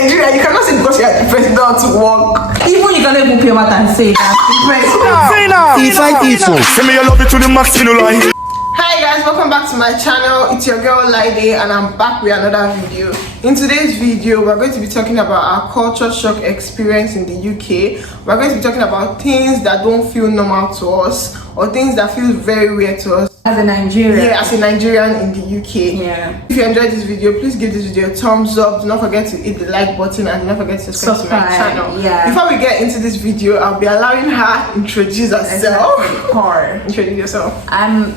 Nigeria, you cannot say because you are the president to work. Even you cannot even pay out and say that. Send me your love it to the max, you know, like. Hi guys, welcome back to my channel. It's your girl Lide and I'm back with another video. In today's video, we're going to be talking about our culture shock experience in the UK. We're going to be talking about things that don't feel normal to us or things that feel very weird to us. As a Nigerian. Yeah, as a Nigerian in the UK. Yeah. If you enjoyed this video, please give this video a thumbs up. Do not forget to hit the like button and do not forget to subscribe to my channel. Yeah. Before we get into this video, I'll be allowing her introduce herself. Her. Introduce yourself. I'm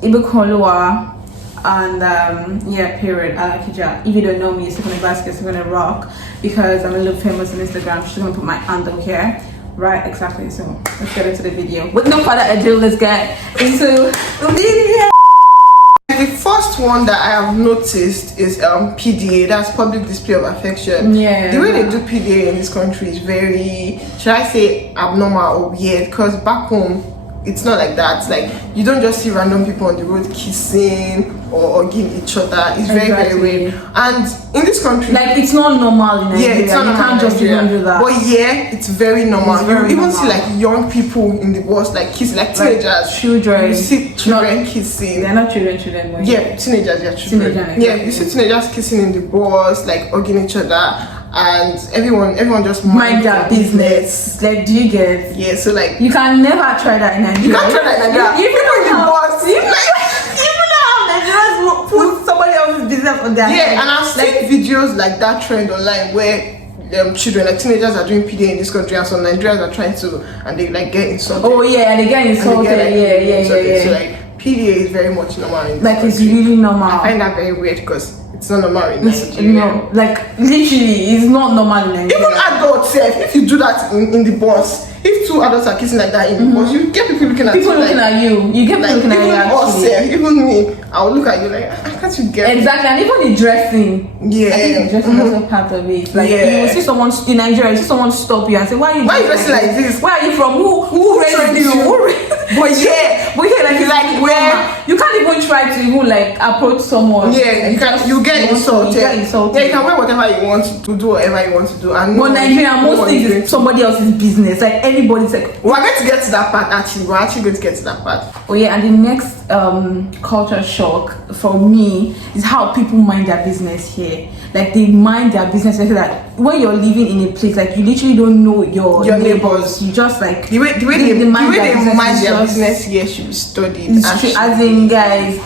Ibukolua and yeah, period. Alakija. If you don't know me, Stephanie Vasquez, I'm gonna rock because I'm a little famous on Instagram. She's gonna put my handle here. Right, exactly. So let's get into the video. With no further ado, let's get into the video. The first one that I have noticed is PDA, that's public display of affection. Yeah. The way they do PDA in this country is very, should I say, abnormal or weird, because back home it's not like that. Like, you don't just see random people on the road kissing or hugging each other. It's very, very weird. And in this country, like, it's not normal in Nigeria. Yeah, it's not you normal. Can't just even do that. But yeah, it's very normal. It's very you even normal. see like young people in the bus like kissing, like teenagers. Children. You see children kissing. They're not children, but Yeah, teenagers, yeah, children. Teenagers, yeah, you see teenagers kissing in the bus, like hugging each other, and everyone just mind their business. Like, do you get? Yeah, so like You can never try that in Nigeria. you can't try that in Nigeria. Even in the bus. Even how Nigerians put somebody else's business on their head. Yeah, and I've seen videos like that trend online where children, like teenagers, are doing PDA in this country, and some Nigerians are trying to, and they like get insulted. Oh yeah, and they get insulted. Yeah. So like PDA is very much normal in this Like, it's country. really normal. I find that very weird because it's not normal in It's, Nigeria. no, like, literally, it's not normal in Nigeria. Even adults, if you do that in the bus, if two adults are kissing like that in the bus, you get people looking at People you. looking at you. You get people looking at you. Even us, Actually. even me, I'll look at you like, "Ah, can't you get me?" Exactly, and even the dressing. Yeah. I think the dressing is also part of it. Like, Yeah. you will see someone in Nigeria, you see someone stop you and say, "Why are you dressing like this? Where are you from? Who raised trained you?" you? But yeah, like, it's Like, where- you can't even try to even like approach someone. Yeah, you get insulted. You get insulted. Yeah, you can wear whatever you want to do, whatever you want to do. And But Nigeria, most no things one is somebody else's business. Like, everybody's like, We're going to get to that part actually. We're actually going to get to that part. oh yeah, and the next culture shock for me is how people mind their business here. Like, they mind their business so that when you're living in a place, like, you literally don't know your neighbors. You just like The way they mind their is business here should be studied. it's true, as in, guys,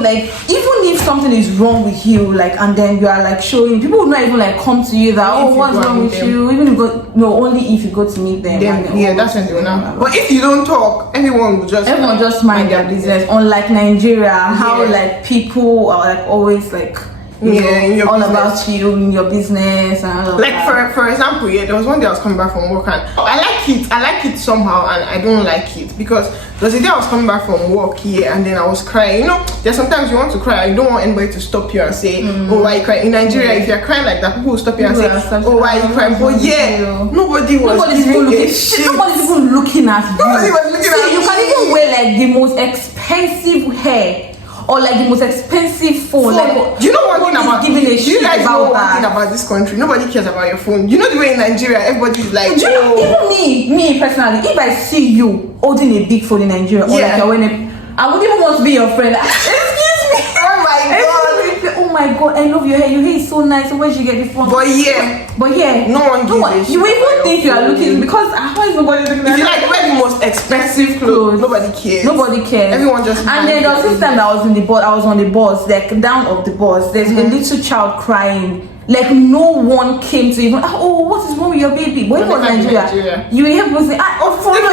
like, even if something is wrong with you, like, and then you are like showing, people will not even like come to you that, If oh, you what's go wrong and with meet them. you, even if you go, no, only if you go to meet them. And then, Yeah, oh, that's when they will know. blah, blah, But if you don't talk, everyone will just mind their business. Unlike Nigeria, how Yeah. like people are like always like, you Yeah, in know, your all business. about you in your business and all of like that. for example, yeah, there was one day I was coming back from work and I like it somehow, and I don't like it because there was a day I was coming back from work here and then I was crying. You know, there's sometimes you want to cry, you don't want anybody to stop you and say, oh, why you crying? In Nigeria, if you're crying like that, people will stop you and say, oh, why you crying? But yeah, nobody's even looking. Nobody's even looking at you. Nobody was looking at you me. can even wear like the most expensive hair or like the most expensive phone. Like, do you know one thing about giving a do you shit guys about know one that? thing about this country? Nobody cares about your phone. You know the way in Nigeria everybody's like, Do you know, even me personally, if I see you holding a big phone in Nigeria, or like you're wearing I wouldn't even want to be your friend. Excuse me. oh my god. Oh my god, I love your hair. Your hair is so nice. So where did you get this from? But yeah, no one gives a shit You about even your think you are phone. looking because how is nobody looking at if you like wear the most expensive clothes, nobody cares. Nobody cares. Everyone just and then there was this time that I was in the bus. I was on the bus, like down of the bus. There's a little child crying. Like, no one came to even, oh, what is wrong with your baby? But it was Nigeria. You will help us say, take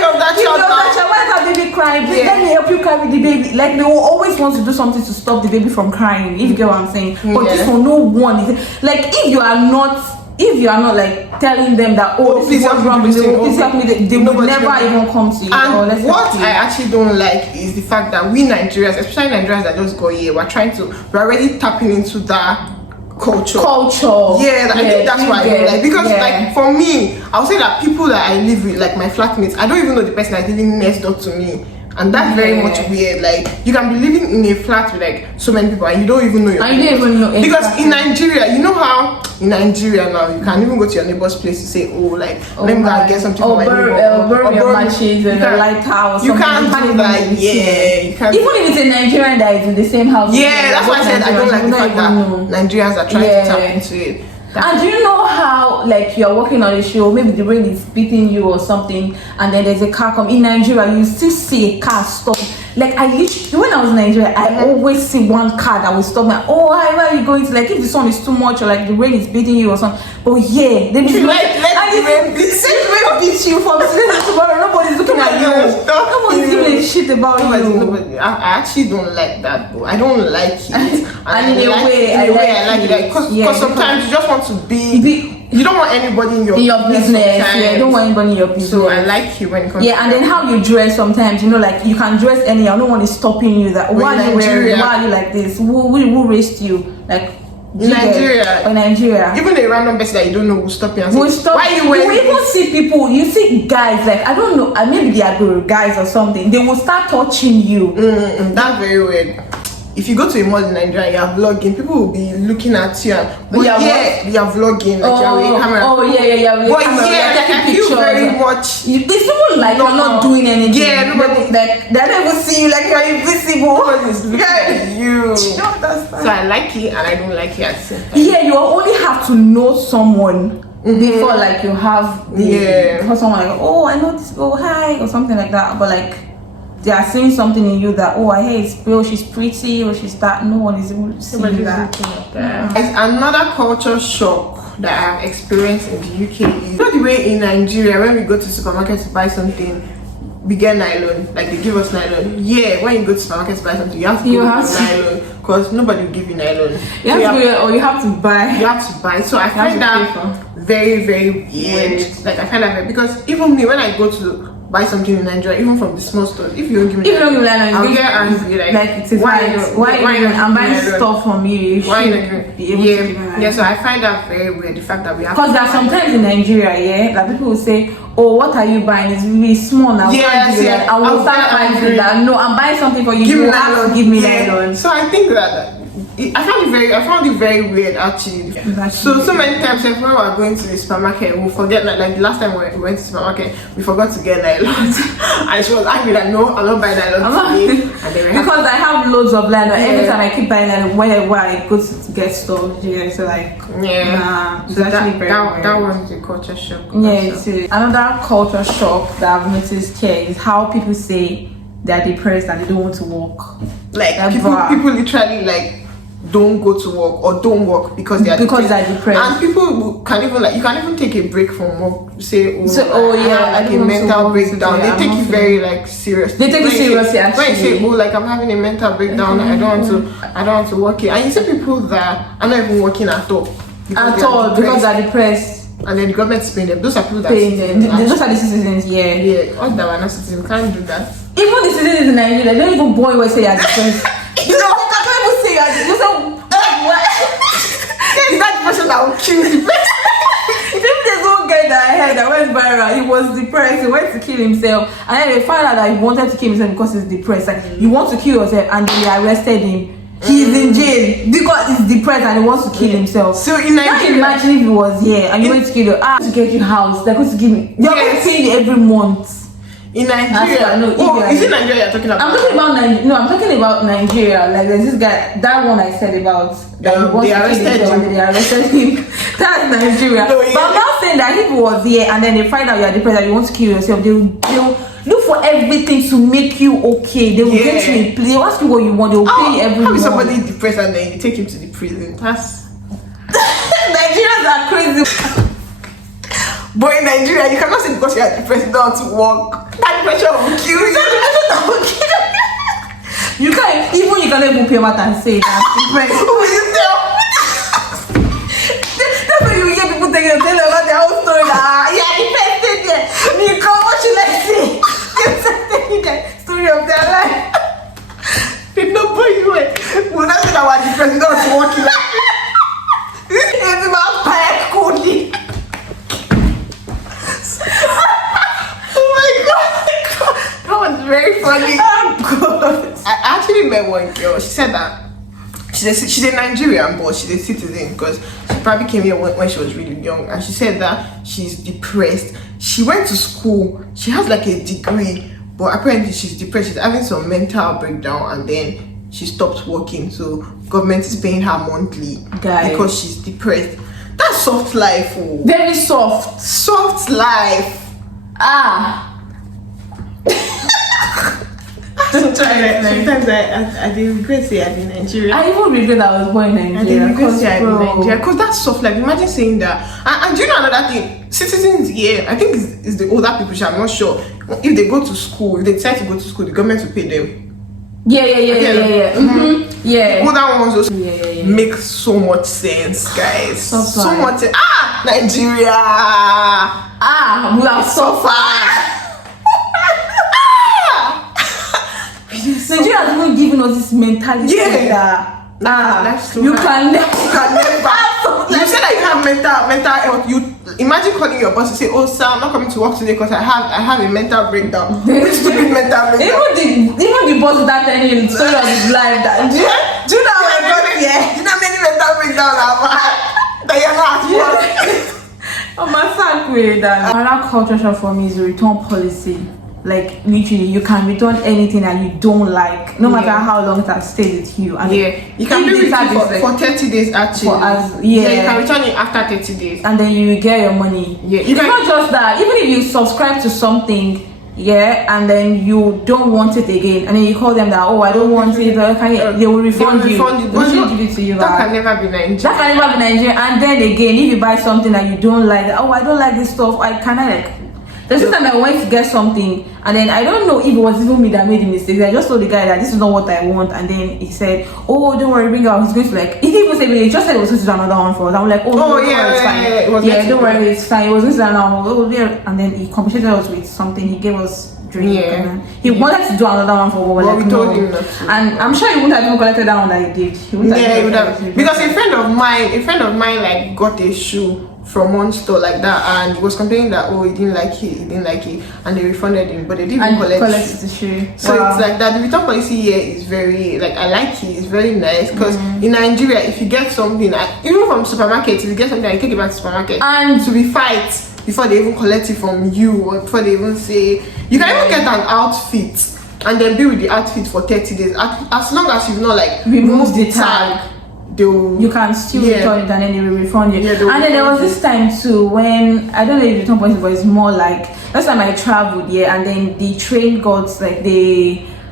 care of that child. Why is that baby crying? Please let me help you cry with the baby. Like, they will always want to do something to stop the baby from crying, if you get what I'm saying. But this one, no one is like, if you are not like telling them that, oh, this is what's wrong with you, please help me, they will never even come to you. And what I actually don't like is the fact that we Nigerians, especially Nigerians that just got here, we're already tapping into that culture. Yeah, I think that's why I don't like, because like for me, I'll say that people that I live with, like my flatmates, I don't even know the person that's living next door to me, and that's very Yeah. much weird. Like you can be living in a flat with like so many people and you don't even know your And you don't even know because exactly. in Nigeria, you know how in Nigeria now you can even go to your neighbor's place to say, oh, like let me go and get something for my neighbor. Borrow your borrow- matches you and a can't- lighthouse. You can't do that. Yeah, you can't. Even if it's a Nigerian that is in the same house. Yeah, that's why I said I don't like the fact that Nigerians are trying to tap into it. And do you know how, like, you're working on a show, maybe the rain is beating you or something, and then there's a car come in Nigeria, you still see a car stop. Like, I literally, when I was in Nigeria, I always see one car that will stop me. Oh, hi, where are you going to? Like, if the sun is too much or like the rain is beating you or something. But yeah, they be Let the rain beat beat you from today to tomorrow. Nobody's looking at you. Stop Nobody's you. giving a shit about Nobody, you. I actually don't like that, bro. I don't like it. And in a way, I like it. Because Yeah, sometimes you just want to be. You don't want anybody in your business. Yeah, you don't want anybody in your business. So I like it when it comes. Yeah, and then how you dress sometimes, you know, like you can dress anyhow. No one is stopping you. That why are you wearing? Why are you like this? Who raised you? Like in Nigeria. Or Nigeria. Even a random person that you don't know will stop you and Will say, stop. why are you wearing? You even see people. You see guys like I don't know. Maybe they are guys or something. They will start touching you. That's very weird. If you go to a mall in Nigeria, you are vlogging, people will be looking at you and but yeah, you are vlogging, like you're with a camera. Oh yeah. But yeah, like, I feel very much. It's even like you're not doing anything. Yeah, nobody like they don't even see you, like you're invisible. Nobody's looking at you. So I like it and I don't like it at the same time. Yeah, you only have to know someone before like you have before someone like, oh, I know this, oh hi or something like that. But like they are seeing something in you that, oh, I hear it's Bill, she's pretty or she's that. No one is even seeing that. It's another culture shock that I have experienced in the UK is not the way in Nigeria when we go to supermarket to buy something, we get nylon, like they give us nylon. Yeah, when you go to supermarket to buy something, you have to go nylon because nobody will give you nylon. You have to buy. You have to buy. So I find that very, very weird. Like I find that because even me when I go to buy something in Nigeria, even from the small stores, if you don't give me nylon, I'll get angry. Like it's why I'm buying stuff from you. Why you not be able to give me nylon? Yeah, so I find that very weird. The fact that we have because there are sometimes in Nigeria, that people will say, oh, what are you buying? It's really small now. Yes, I will start buying that. No, I'm buying something for you. You have to give me nylon. So I think that I found it very weird actually. So many times when we are going to the supermarket, we forget like the last time we went to the supermarket, we forgot to get nylon. And she was angry that no, I'm not buying nylon today. Because I have loads of nylon. Every time I keep buying nylon whenever I go to get stuff. Yeah, so like nah, it's actually very weird. That was the culture shock. Yeah, too. Another culture shock that I've noticed here is how people say they're depressed and they don't want to work. Like people literally like don't go to work or don't work because they're depressed. And people can even like you can even take a break from work. Say I have a mental breakdown. They take it very like serious. They take it seriously. When you say like I'm having a mental breakdown, I don't want to work here. And you see people that are not even working at all because they're depressed. And then the government is paying them. Those are people that those are the citizens. Yeah. Us that were not citizens can't do that. Even the citizens in Nigeria, they don't even born when say you're depressed. You know, they can't even say you're depressed. What? Is that the person that will kill the person? If there's one guy that I heard that went viral, he was depressed, he went to kill himself, and then they found out that he wanted to kill himself because he's depressed. Like, you want to kill yourself, and they arrested him. He's in jail because he's depressed and he wants to kill himself. So in Nigeria, imagine if he was here and you went to kill you, to get you house, they're going to give me. They're going to pay you every month. In Nigeria, is it Nigeria you're talking about? I'm talking about Nigeria. No, I'm talking about Nigeria. Like there's this guy, that one I said about that they arrested him. That's Nigeria. No, yeah. But I'm not saying that if he was here and then they find out you're depressed and you want to kill yourself, they'll look for everything to make you okay. They will get you in place. They'll ask you what you want. They'll pay you every month. How is somebody depressed and then you take him to the prison? That's Nigerians are crazy. But in Nigeria, you cannot say because you are depressed you don't want to work. That pressure will kill you. You can't even pay out and say that depressed. Who will you tell? That's when you hear people tell about their own story. Depressed there. You come, what should I say? You're telling the story of their life. Nobody will not say that we're depressed you don't want to work in life. It's about fire coding. Oh my god, that was very funny. met one girl. She said that she's a Nigerian, but she's a citizen because she probably came here when she was really young. And she said that she's depressed. She went to school. She has like a degree, but apparently she's depressed. She's having some mental breakdown, and then she stopped working. So government is paying her monthly because she's depressed. That's soft life. Oh. Very soft. Soft life. Sometimes I did regret saying I did Nigeria. I even regret that I was born in Nigeria. Because that's soft life. Imagine saying that. And do you know another thing? Citizens here, I think it's the older people. I'm not sure if they go to school. If they decide to go to school, the government will pay them. Yeah. Mm-hmm. Yeah. The older ones also yeah. make so much sense, guys. So much sense. Nigeria. We have suffered. Nigeria has even given us this mentality that that's true. you can never. You said that you have mental health. You imagine calling your boss and say, "Oh, sir, I'm not coming to work today because I have a mental breakdown." Stupid mental breakdown. Even the boss without telling you the story of his life. That do you know how I got here? You know how many mental breakdowns I've had that you're not at work. Another culture shock for me is the return policy. Like literally, you can return anything that you don't like, no matter how long it has stayed with you. And you can do it for 30 days actually. You can return it after 30 days, and then you get your money. It's not just that. Even if you subscribe to something, and then you don't want it again, and then you call them that, oh, I don't want it, they will refund you. But give it to you. That can never be Nigerian. And then again, if you buy something that you don't like, oh, I don't like this stuff, I cannot like. There's this time I went to get something, and then I don't know if it was even me that made the mistake. I just told the guy that this is not what I want, and then he said, "Oh, don't worry, bring it out." He's going to like. He didn't even say, he just said it was going to do another one for us. I'm like, "Oh, don't worry, it's fine. Don't worry, it's fine." It was going to do another one. Oh, yeah. And then he compensated us with something. He gave us drink. And he wanted to do another one for us, but we told him not to. And I'm sure he wouldn't have even collected that one that he did. He would have. Because a friend of mine like got a shoe from one store like that, and he was complaining that he didn't like it, and they refunded him, but they didn't collect the shoe. So it's like that. The return policy here is very I like it. It's very nice because in Nigeria, if you get something, even from supermarket, if you get something, you take it back to supermarket, and to be fight before they even collect it from you, or before they even say you can even get an outfit and then be with the outfit for 30 days as long as you've not removed the tag. You can still return it and then they will refund you. And then there was this time too when I don't know if the return policy, but it's more like last time I traveled, and then the train got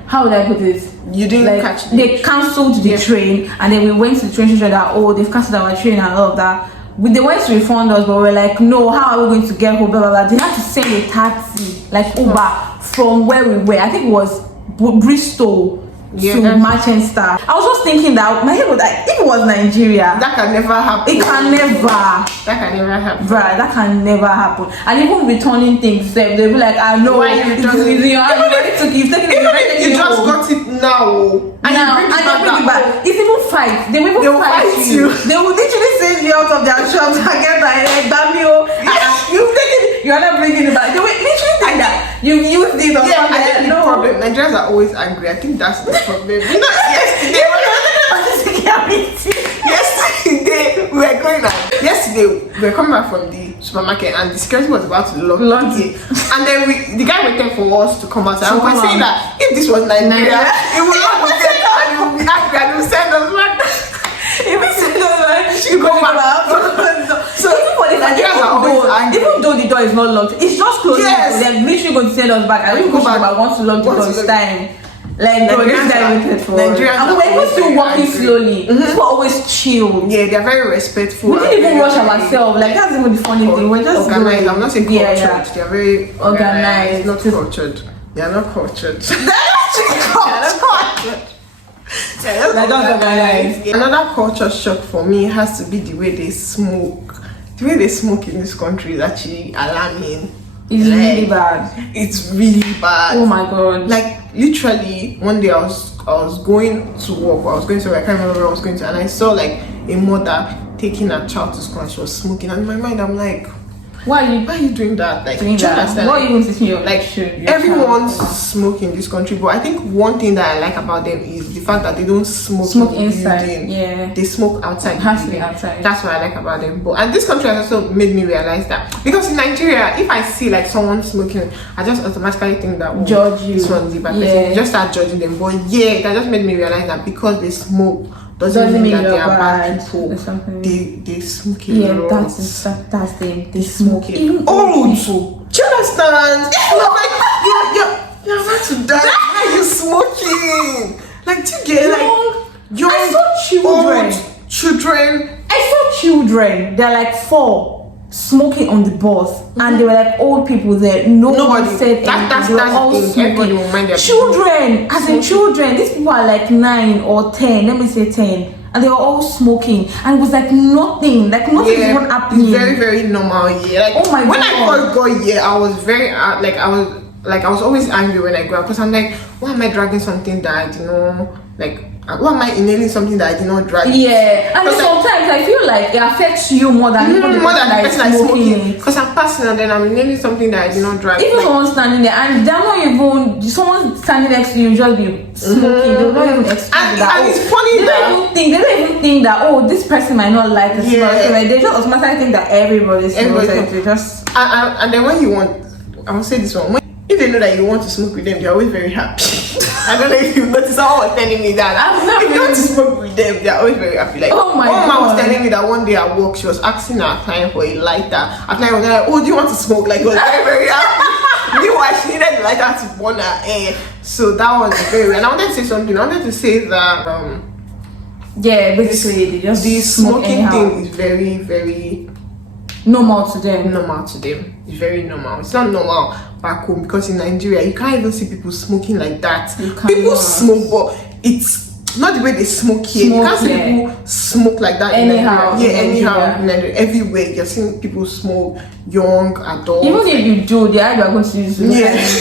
how would I put this? You didn't catch it. They cancelled the train, and then we went to the train station that they've cancelled our train and all of that. They went to refund us, but we're like, no, how are we going to get home? Blah, blah, blah. They had to send a taxi, Uber, from where we were. I think it was Bristol to Manchester. I was just thinking that my head was like, if it was Nigeria, that can never happen. It can never. That can never happen. Right, that can never happen. And even returning things, they'll be like, I know why you just you just got it now. And you bring it back. It's even fight. They will even fight you. They will literally send you out of their shops and get like Damio. You've taken it, you are not bringing it back. They will literally think that you used it or something. I think the problem, Nigerians are always angry. I think that's the problem. You know, yesterday we were going out. Yesterday we were coming back from the supermarket and the security was about to lock the gate. And then the guy waited for us to come outside. And we were saying that if this was Nigeria, it would lock the gate and it would be angry and it would send us back. If we send us back, you go back. So even though the door is not locked, it's just closed. They're literally going to send us back. I don't go back, but I want to lock the door this time. Like this guy waited for us. And we were still walking slowly. People are always chill. Yeah, they're very respectful. We didn't even rush ourselves. Like that's even the funny thing. We're just organized. I'm not saying cultured. They're very organized. Not cultured. They're not cultured. They're not organized. Another culture shock for me has to be the way they smoke. The way they smoke in this country is actually alarming. It's really bad. It's really bad. Oh my god. Like literally one day I was going to work, I can't remember where I was going to, and I saw like a mother taking her child to school and she was smoking, and in my mind I'm like, Why are Why are you doing that? Like, doing do you that? understand? What are you even teaching your Like your everyone's child? smoking in this country, but I think one thing that I like about them is the fact that they don't smoke in the inside, building. yeah. They smoke outside. It has the to be building. outside. That's what I like about them. But and this country has also made me realize that, because in Nigeria, if I see like someone smoking, I just automatically think that, oh, Judge you. this one's the bad Yeah. person. You just start judging them. But yeah, it has just made me realize that because they smoke doesn't Doesn't mean mean that they you're are bad bad people. or something. They smoke a Yeah, lot. that's the thing. They smoke. Even old old people. Do you understand? You're like, you're about to die. Why are you smoking? Like, do you get young, I saw children. old children. I saw children. They're like 4 smoking on the bus, and they were like old people there. Nobody Nobody said that, anything. that's They were that's all the thing. Everybody smoking. will mind their Children, as in children. These people are like 9 or 10. Let me say 10. And they were all smoking, and it was like nothing is even happening. Very, very normal. Yeah. Like, Oh my when I God. first got here, I was very I was always angry when I grew up, because I'm like, why am I dragging something that why am I inhaling something that I did not drag? Yeah, and then Because, like, sometimes I feel like it affects you more than even the more than the person person that's smoking, it. because I'm passing and then I'm inhaling something that I did not drag. Even someone standing there and they're not even someone standing next to you just be smoking. They will not even expect And- that. and it's funny they that- don't even think that, oh, this person might not like this. Yeah. So like they just automatically think that everybody smoke. Everybody Like, they just and then when you want, I will say this one, if they know that you want to smoke with them, they're always very happy. I don't know if you noticed, someone was telling me that. I've never If you want to smoke with them, they're always very happy. Like, Oh my one man was God. telling me that one day at work, she was asking her client for a lighter. Her client was like, oh, do you want to smoke? Like, he was very, very happy. Meanwhile, she needed the lighter to burn her hair. So that was very weird. And I wanted to say something. I wanted to say that yeah, basically they just the smoke smoking anyhow. thing is very, very Normal to them. normal to them. It's very normal. It's not normal back home, because in Nigeria you can't even see people smoking like that. You People cannot. smoke, but it's not the way they smoke here. You can't see Smoke, yeah. people smoke like that Anyhow in Nigeria. Yeah, in anyhow. Nigeria. In Nigeria. Everywhere you're seeing people smoke, young adults. Even if you do, they are going to use it.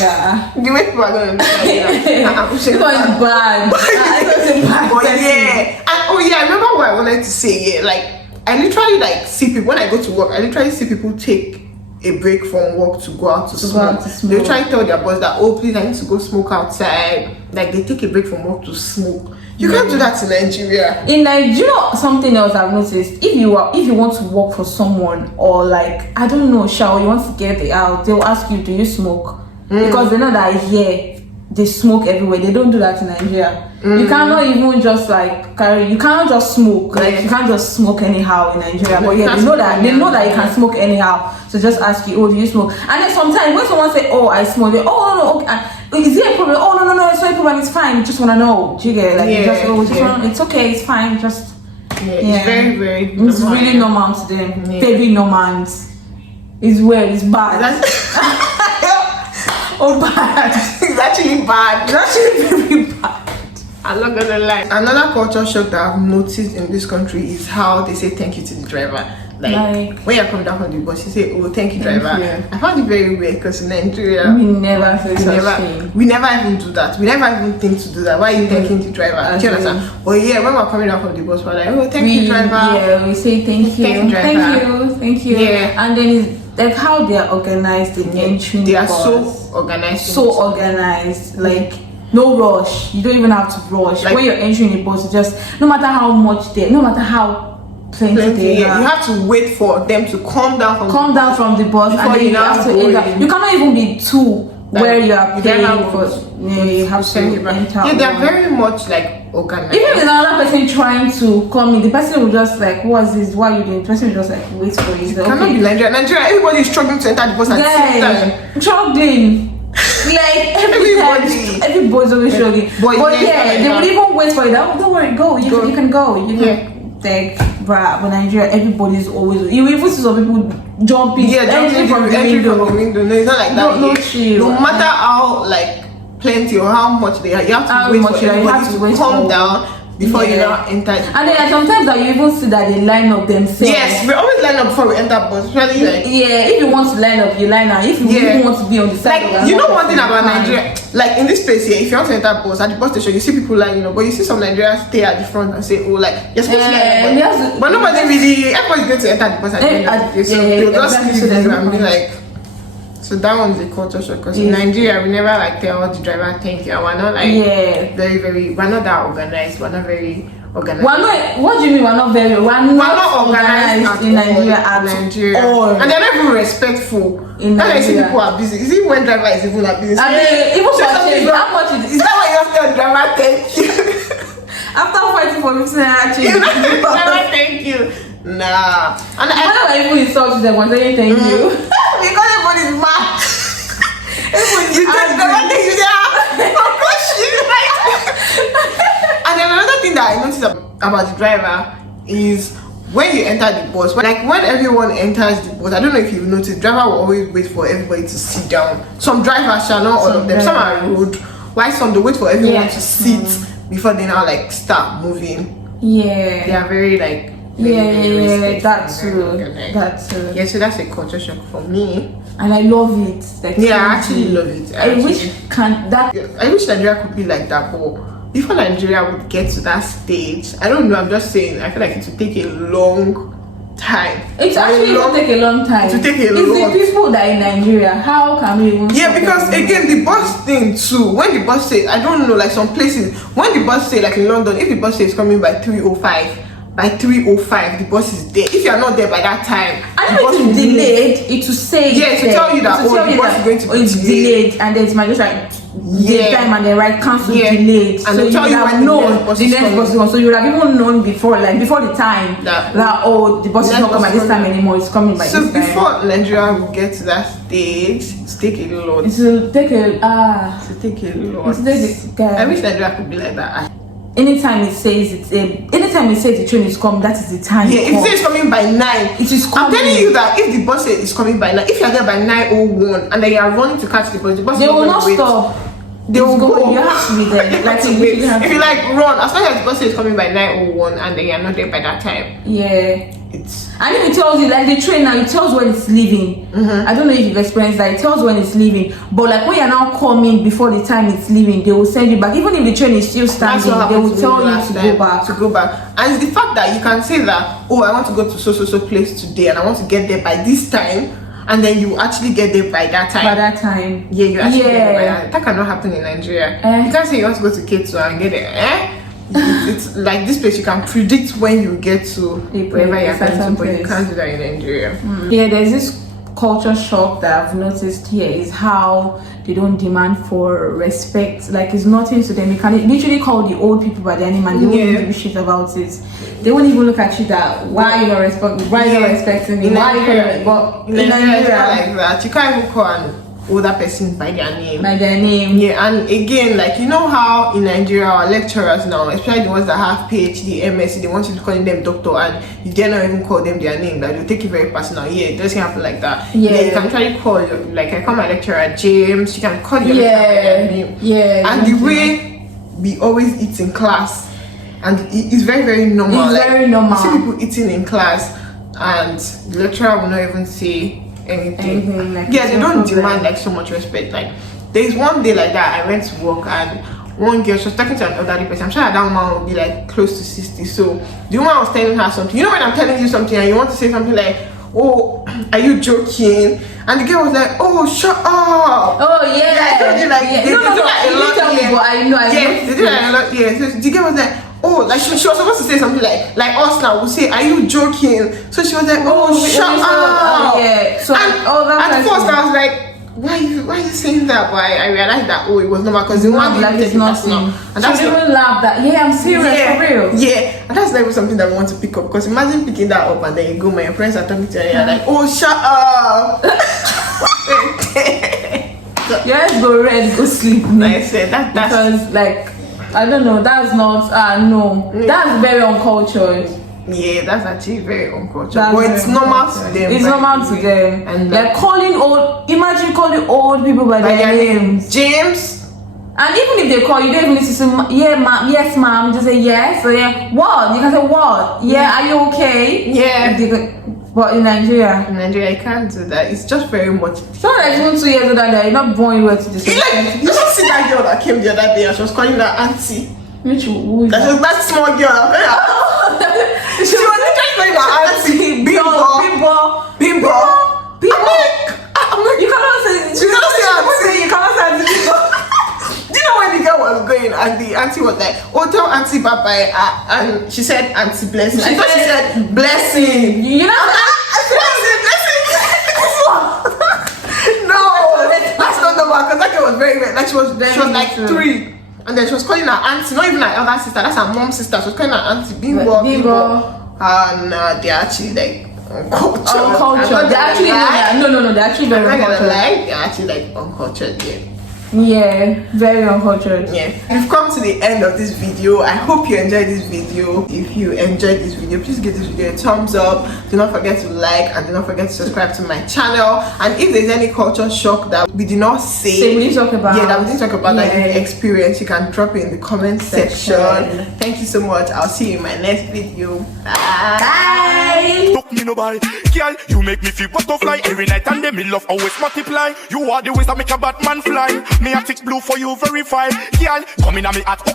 Yeah. The way people are gonna look at it, This one is bad. but yeah, and oh yeah, I remember what I wanted to say. Yeah, like I literally like see people when I go to work. I literally see people take a break from work to go out to go smoke. out to smoke. They try to tell their boss that, oh please, I need to go smoke outside. Like they take a break from work to smoke. You can't do that in Nigeria. In Nigeria, you know something else I've noticed. If you want to work for someone, or like I don't know, you want to get it out, they'll ask you, do you smoke? Because they know that here they smoke everywhere. They don't do that in Nigeria. You cannot even just like carry. You cannot just smoke. Like you can't just smoke anyhow in Nigeria. No, But you yeah, can't they know smoke that you anyhow. can smoke anyhow. So just ask you, oh, do you smoke? And then sometimes when someone say, oh, I smoke, they, oh no, okay. Is there a problem? Oh no, it's not a problem. It's fine. Just wanna know. Do you get it? Like you Yeah, just yeah. wanna, it's okay. It's fine. Just Yeah, it's very, very. it's normal. really normal to them. Yeah. Very normal. It's weird. It's bad. That's Oh, bad. it's actually bad. It's actually very bad. I'm not gonna lie. Another culture shock that I've noticed in this country is how they say thank you to the driver. Like when you're coming down from the bus, you say, "Oh, thank you, driver." you. I found it very weird because in Nigeria, We never say such thing. we never even do that. We never even think to do that. Why are you thanking the driver? Do you Agree. understand? But yeah, when we're coming down from the bus, we're like, "Oh, thank We, you, driver." yeah, we say thank you. Thank you, driver. Thank you. Yeah. And then it's like how they are organized in entering They are bus. so organized. So organized. Like no rush. You don't even have to rush. Like- when you're entering the bus, it's just no matter how much no matter how plenty they Yeah, are. you have to wait for them to come down from Come down from the bus Before and then you you now have to go enter. in. You cannot even be two Like, where you are you paying don't have for. Yeah, you have to send it back. enter. Yeah, they're one. very much like organized. Even if there's another person trying to come in, the person will just like, what's this? Why are you doing? The person will just like wait for you. Say, Cannot be Nigeria. Nigeria, everybody is struggling to enter the bus at the same time. Guys, struggling. Like everybody's always struggling. But But yeah, yeah, they will even wait for you. Don't worry, go. You can go. You Yeah. can. Like, bruh, but Nigeria, everybody's always. You even see some people jumping, Yeah, entering from the entry from the window. window. No, it's not like that. No, Yeah. chill. No matter how like plenty or how much they are, you have to How wait much for you are, you everybody have to to wait come for- down before you Yeah. now enter. And then sometimes that you even see that they line up themselves. Yes, we always line up before we enter bus, especially like. Yeah, if you want to line up, you line up. If you Yeah. even want to be on the side of Like, you know one thing about you can. Nigeria, like in this place here, if you want to enter bus at the bus station, you see people lining up, but you see some Nigerians stay at the front and say, oh, like you're supposed to line up, yes. but nobody really. Everybody's going to enter the bus at the end of the day, so they'll just exactly, leave so there's you no and be point. like. So that one's a culture shock because in Nigeria we never like tell the driver thank you. And we're not like we're not that organized. We're not very organized. We're not. What do you mean? We're not very. We're not organized in Nigeria at all. And they're not even respectful. In When I see Nigeria. people are busy, is it when driver is even at busy? I mean, even Say for something change, wrong. how much is Is that why you have to tell the driver thank you? after fighting for 15 naira change? You know, driver thank you. Nah. And Why do I even insult them when saying thank you? because everybody's mad. Everybody's You tell the driver angry. thank you. Say, of course she right. And then another thing that I noticed about the driver is when you enter the bus, when everyone enters the bus, I don't know if you've noticed, driver will always wait for everybody to sit down. Some drivers shall not all of them. Some are rude. Why some they wait for everyone to sit before they now like start moving. Yeah. They are very like Yeah, that respectful, too. very organized. That too. Yeah, so that's a culture shock for me. And I love it. Like, Yeah, I actually love it. I wish I wish Nigeria could be like that, but before Nigeria would get to that stage, I don't know, I'm just saying, I feel like it would take a long time. It's actually going to take a long time. It will take a it's long the people that in Nigeria. How can we even? Yeah, stop because them? again, the bus thing too, when the bus say, I don't know, like some places, when the bus say, like in London, if the bus say it's coming by 3:05, by 3:05 the bus is there. If you are not there by that time, and the bus if will it's move. delayed, it will say Yeah, to tell you that, it will oh, tell the you bus that is going to be it's delayed, and then it might just like the time and then right cancel delayed. And so they'll you tell would you have when the known next bus the is next coming. bus is coming. So you would have even known before the time That- that oh, the bus is next not coming bus by this is time coming. anymore. It's coming by So this time. before Nigeria will get to that stage, it's take a lot. It will take a To take a lot. It will take I wish Nigeria could be like that. anytime it says anytime it says the train is coming, that is the time. Yeah, if it says it's coming by 9, it is I'm coming. telling you that if the bus says it's coming by 9, if you're there by 9:01 and then you are running to catch the bus They is will not not gonna wait. stop. They will go. You have to be there. You Like have to you wait. literally have If to- you like run, as long as the bus says it's coming by 9:01 and then you're not there by that time, Yeah. it's And if it tells you, like the train now, it tells when it's leaving. I don't know if you've experienced that. It tells when it's leaving. But like when you're now coming before the time it's leaving, they will send you back. Even if the train is still that's standing, what they happened will to tell me you last to time, go back. to go back. And it's the fact that you can say that, oh, I want to go to so place today and I want to get there by this time, and then you actually get there by that time. By that time. Yeah, you actually get there by Yeah. that. That cannot happen in Nigeria. Eh. You can't say you want to go to K2 and get there. It's like this place you can predict when you get to wherever you're going to, but you can't do that in Nigeria. Yeah, there's this culture shock that I've noticed here is how they don't demand for respect. Like it's nothing to them. You can literally call the old people by their name and they won't even give a shit about it. They won't even look at you that why you not respect me, why you not respecting me, In why you Nigeria, not. But in in Nigeria, it's not Nigeria, like that. You can't even call an older person by their name. by their name. Yeah, and again, like you know how in Nigeria our lecturers now, especially the ones that have PhD, MSc, they want you to call them doctor, and you dare not even call them their name. Like they'll take it very personal. Yeah, it doesn't happen like that. Yeah. You can try to call like I call my lecturer James. You can call your lecturer by their name. Yeah. And the way we always eat in class, and it's very very normal. It's like, very normal. You see people eating in class, and the lecturer will not even say anything. Like Yeah, it's they no don't problem. demand like so much respect. Like there's one day like that I went to work and one girl, she was talking to an elderly person. I'm sure that woman will be like close to 60. So the woman was telling her something. You know when I'm telling you something and you want to say something like, oh, are you joking? And the girl was like, oh, shut up. Oh yeah. I told you, like, yeah. they no, do that a you lot, tell me, yeah. but I know. Yes, they do that a lot. Yeah, so the girl was like, oh, like she was supposed to say something like us now. We'll say, are you joking? So she was like, oh, shut up. Yeah. So And that at person- first I was like, why are you saying that? But I realized that it was normal because the one like it's nothing. and that's she even laughed that. Yeah, I'm serious for real. Yeah, and that's not even something that we want to pick up because imagine picking that up and then you go, my friends are talking to you and you're like, oh, shut up. Your eyes go red, go sleep. I said that's Because like I don't know, that's not no. That's very uncultured. yeah, that's actually very uncultured. That's But it's very normal to uncultured. them. It's by normal the to way. them. And Like calling old, imagine calling old people by by their their names. names. James, And even if they call, you don't even need to say, yeah, ma'am, yes, ma'am. Just say yes. So yeah, what? You can say what? Yeah, are you okay? Yeah. If they go, but in Nigeria, You can't do that. It's just very much. it's not like even 2 years older that you're not born where to this. It's like, you just see that girl that came the other day and she was calling her auntie. Which who is That that? was that small girl. She was literally calling her auntie. Bimbo. Bimbo. I'm like, You cannot say You cannot say auntie. You cannot say auntie. do you know when the girl was going and the auntie was like, oh, tell auntie bye bye, and she said auntie blessing. I thought she said blessing. You know. Blessing. No, that's not normal because that girl was very weird. Like she was like true. 3, and then she was calling her auntie, not even her elder sister. That's her mom's sister. She was calling her auntie Bimbo. And they're actually like uncultured. Uncultured. They actually no. They're actually very uncultured. They're actually like uncultured. Yeah, very uncultured. Yeah, we've come to the end of this video. I hope you enjoyed this video. If you enjoyed this video, please give this video a thumbs up. Do not forget to like and do not forget to subscribe to my channel. And if there's any culture shock that we did not say, we didn't talk about, that you experience, you can drop it in the comment section. Thank you so much. I'll see you in my next video. Bye. Took me no buy. Girl, you make me feel butterfly. Every night and day me love always multiply. You are the ways that make a Batman fly. Me a tick blue for you verify. Girl, come in and me at